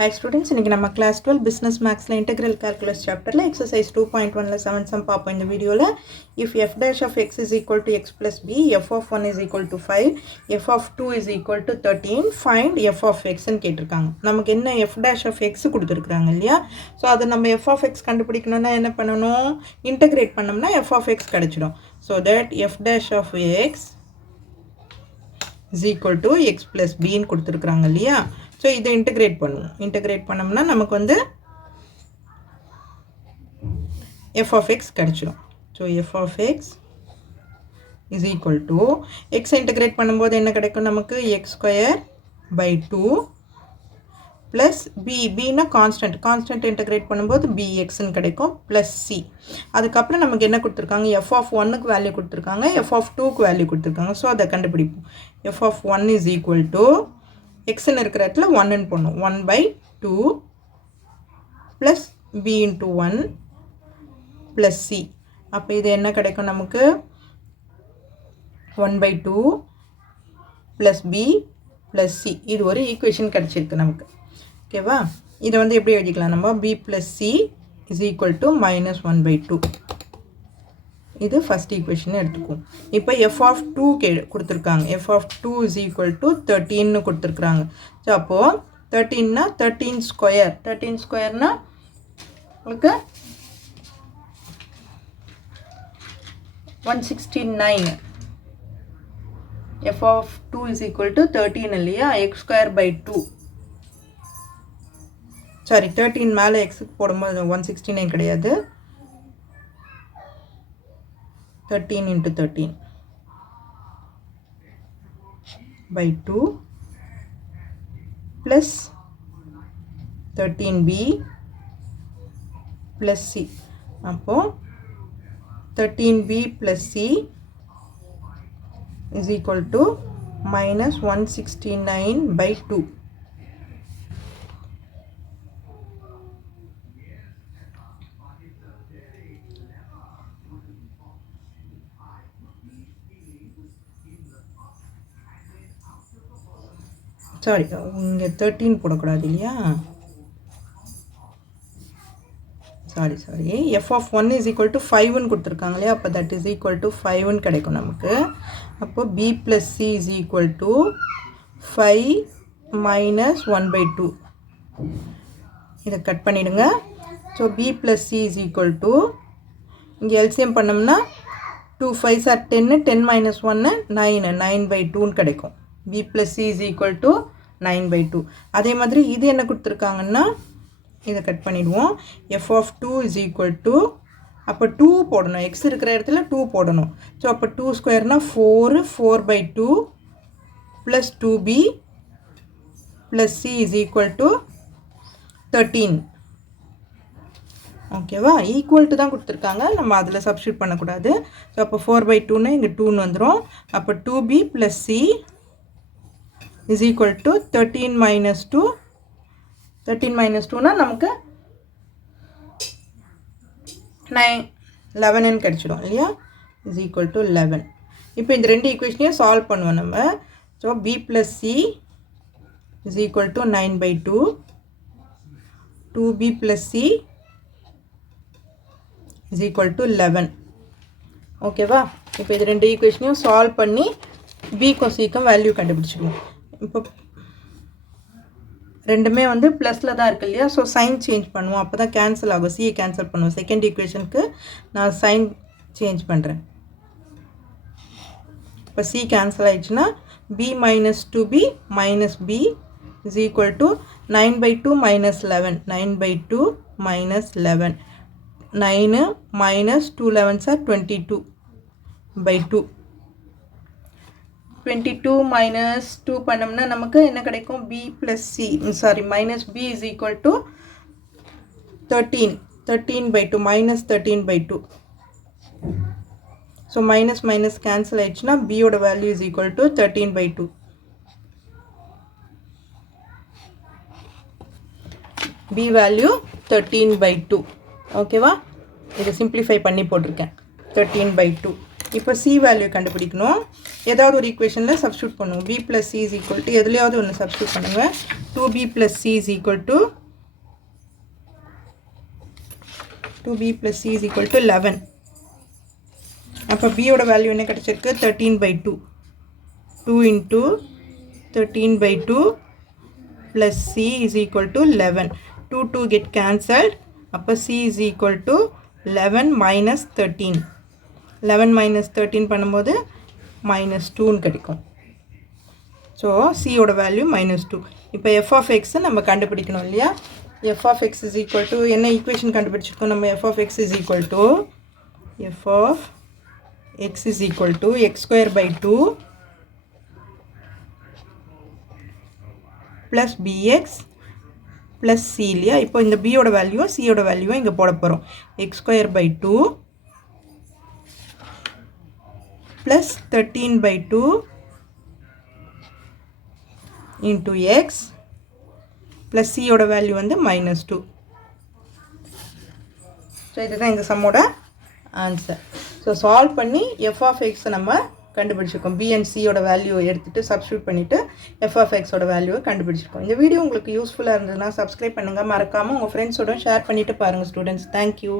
Hi students, இன்னைக்கு நம்ம class 12 business mathsல integral calculus chapterல exercise 2.1ல 7 sum பார்ப்போம் இந்த வீடியோல. If f dash of x is equal to x plus b, f of 1 is equal to 5, f of 2 is equal to 13, find f of x ன்னு கேட்டிருக்காங்க. நமக்கு என்ன f dash of x கொடுத்திருக்காங்க இல்லையா? So அதை நம்ம f of x கண்டுபிடிக்கணும்னா என்ன பண்ணணும்? இன்டகிரேட் பண்ணோம்னா f of x கிடைச்சிடும். So that f dash of x is equal to x plus b ன்னு கொடுத்திருக்காங்க இல்லையா? So இதை இன்டகிரேட் பண்ணுவோம். இன்டகிரேட் பண்ணோம்னா நமக்கு வந்து f of x கிடைச்சிடும். So f of x is equal to x integrate பண்ணும்போது என்ன கிடைக்கும் நமக்கு x square by 2 plus b னா கான்ஸ்டன்ட் இன்டகிரேட் பண்ணும்போது bx ன்னு கிடைக்கும் plus c. அதுக்கப்புறம் நமக்கு என்ன கொடுத்திருக்காங்க f of 1 க்கு வேல்யூ கொடுத்திருக்காங்க, f of 2 க்கு வேல்யூ கொடுத்திருக்காங்க. So அதை கண்டுபிடிப்போம். f of 1 is equal to x ன்னு இருக்கிற இடத்துல 1 ன்னு போடணும். 1 by 2 plus b into 1 plus c. அப்போ இது என்ன கிடைக்கும் நமக்கு 1 by 2 plus b plus c. இது ஒரு ஈக்குவேஷன் கிடைச்சிருக்கு நமக்கு. ஓகேவா? இதை வந்து எப்படி எழுதிக்கலாம் நம்ம b plus c is equal to minus 1 by 2. இது ஃபர்ஸ்ட் ஈக்குவேஷன் எடுத்துக்குவோம். இப்போ f of 2 கொடுத்திருக்காங்க. f of 2 is equal to 13 ன்னு கொடுத்திருக்காங்க. சோ அப்போ 13 னா 13 ஸ்கொயர். 13 ஸ்கொயர்னா உங்களுக்கு 169. f of 2 is equal to 13 இல்லையா? x square by 2. சாரி 13 மேலே x போடும்போது 169 கிடையாது. 13 into 13 by 2 plus 13b plus c. அப்போ 13b plus c is equal to minus 169 by 2. Sorry இங்கே 13 போடக்கூடாது இல்லையா? Sorry f of 1 is equal to 5ன்னு கொடுத்துருக்காங்க இல்லையா? அப்போ that is equal to 5ன்னு கிடைக்கும் நமக்கு. அப்போ b plus c is equal to 5 minus 1 by 2. இதை கட் பண்ணிடுங்க. So b plus c is equal to இங்கே எல்சிஎம் பண்ணோம்னா 2 5s are 10, 10 minus 1 9 by 2ன்னு கிடைக்கும். b plus c is equal to 9 by 2. அதே மாதிரி இது என்ன கொடுத்திருக்காங்கன்னா இதை கட் பண்ணிடுவோம். f of 2 is equal to அப்போ 2 போடணும். x இருக்கிற இடத்துல 2 போடணும். ஸோ அப்போ 2 ஸ்கொயர்னா 4 by 2 plus 2b plus c is equal to 13. ஓகேவா? ஈக்குவல் டு தான் கொடுத்துருக்காங்க, நம்ம அதில் சப்ஸ்டியூட் பண்ணக்கூடாது. ஸோ அப்போ 4 by 2ன்னு இங்கே 2ன்னு வந்துடும். அப்போ 2b plus c is equal to 13 minus 2. 13 minus 2னா நமக்கு 11 ன்னு கிடைச்சிடும் இல்லையா? is equal to 11. இப்போ இந்த ரெண்டு ஈக்குவேஷனையும் சால்வ் பண்ணுவோம் நம்ம. So b plus c is equal to 9 by 2. 2b plus c is equal to 11. ஓகேவா? இப்போ இது ரெண்டு ஈக்குவேஷனையும் சால்வ் பண்ணி bக்கும் cக்கும் வேல்யூ கண்டுபிடிச்சிடுவோம். இப்போ ரெண்டுமே வந்து ப்ளஸில் தான் இருக்கு இல்லையா? ஸோ சைன் சேஞ்ச் பண்ணுவோம், அப்போ தான் கேன்சல் ஆகும். சியை கேன்சல் பண்ணுவோம். செகண்ட் ஈக்குவேஷனுக்கு நான் சைன் சேஞ்ச் பண்ணுறேன். இப்போ சி கேன்சல் ஆயிடுச்சுன்னா b minus 2b minus b is equal to 9 by 2 minus 11. 9 by 2 minus 11. 9 minus 2 11s are 22 by 2. 22 minus 2 பண்ணோம்னா நமக்கு என்ன கிடைக்கும்? b plus c minus b is equal to 13 by 2 minus 13 by 2. so minus cancel ஆயிடுச்சுன்னா b ஓட value is equal to 13 by 2. b value 13 by 2. ஓகேவா? இதை simplify பண்ணி போட்டிருக்கேன் 13 by 2. இப்போ c வேல்யூ கண்டுபிடிக்கணும். ஏதாவது ஒரு ஈக்குவேஷனில் சப்ஸ்டியூட் பண்ணுவோம். b plus c is equal to எதுலையாவது ஒன்று சப்ஸ்டியூட் பண்ணுங்க. 2b plus c is equal to 11. அப்போ b ஓட வேல்யூ என்ன கிடைச்சிருக்கு 13/2. 2 into 13/2 plus c is equal to 11. 2 get cancelled. அப்போ c is equal to 11 minus 13. 11 minus 13 பண்ணும்போது -2 கிடைக்கும். ஸோ c ஓட வேல்யூ -2. இப்போ f of x நம்ம கண்டுபிடிக்கணும் இல்லையா? f of x is equal to என்ன ஈக்குவேஷன் கண்டுபிடிச்சிருக்கோம் நம்ம? f of x is equal to x square by 2 plus bx plus c இல்லையா? இப்போ இந்த b ஓட வேல்யூவும் c ஓட வேல்யூவும் இங்கே போட போகிறோம். x square by 2 plus 13/2 into x plus c ஓட வேல்யூ வந்து -2. ஸோ இதுதான் இந்த சம்மோட ஆன்சர். ஸோ சால்வ் பண்ணி f of x நம்ம கண்டுபிடிச்சிருக்கோம். b and c ஓட வேல்யூ எடுத்துகிட்டு சப்ஸ்டியூட் பண்ணிவிட்டு f of x ஓட வேல்யூவை கண்டுபிடிச்சிருக்கோம். இந்த வீடியோ உங்களுக்கு யூஸ்ஃபுல்லாக இருந்ததுன்னா சப்ஸ்கிரைப் பண்ணுங்கள். மறக்காமல் உங்கள் ஃப்ரெண்ட்ஸோட ஷேர் பண்ணிவிட்டு பாருங்கள் ஸ்டூடெண்ட்ஸ். தேங்க்யூ.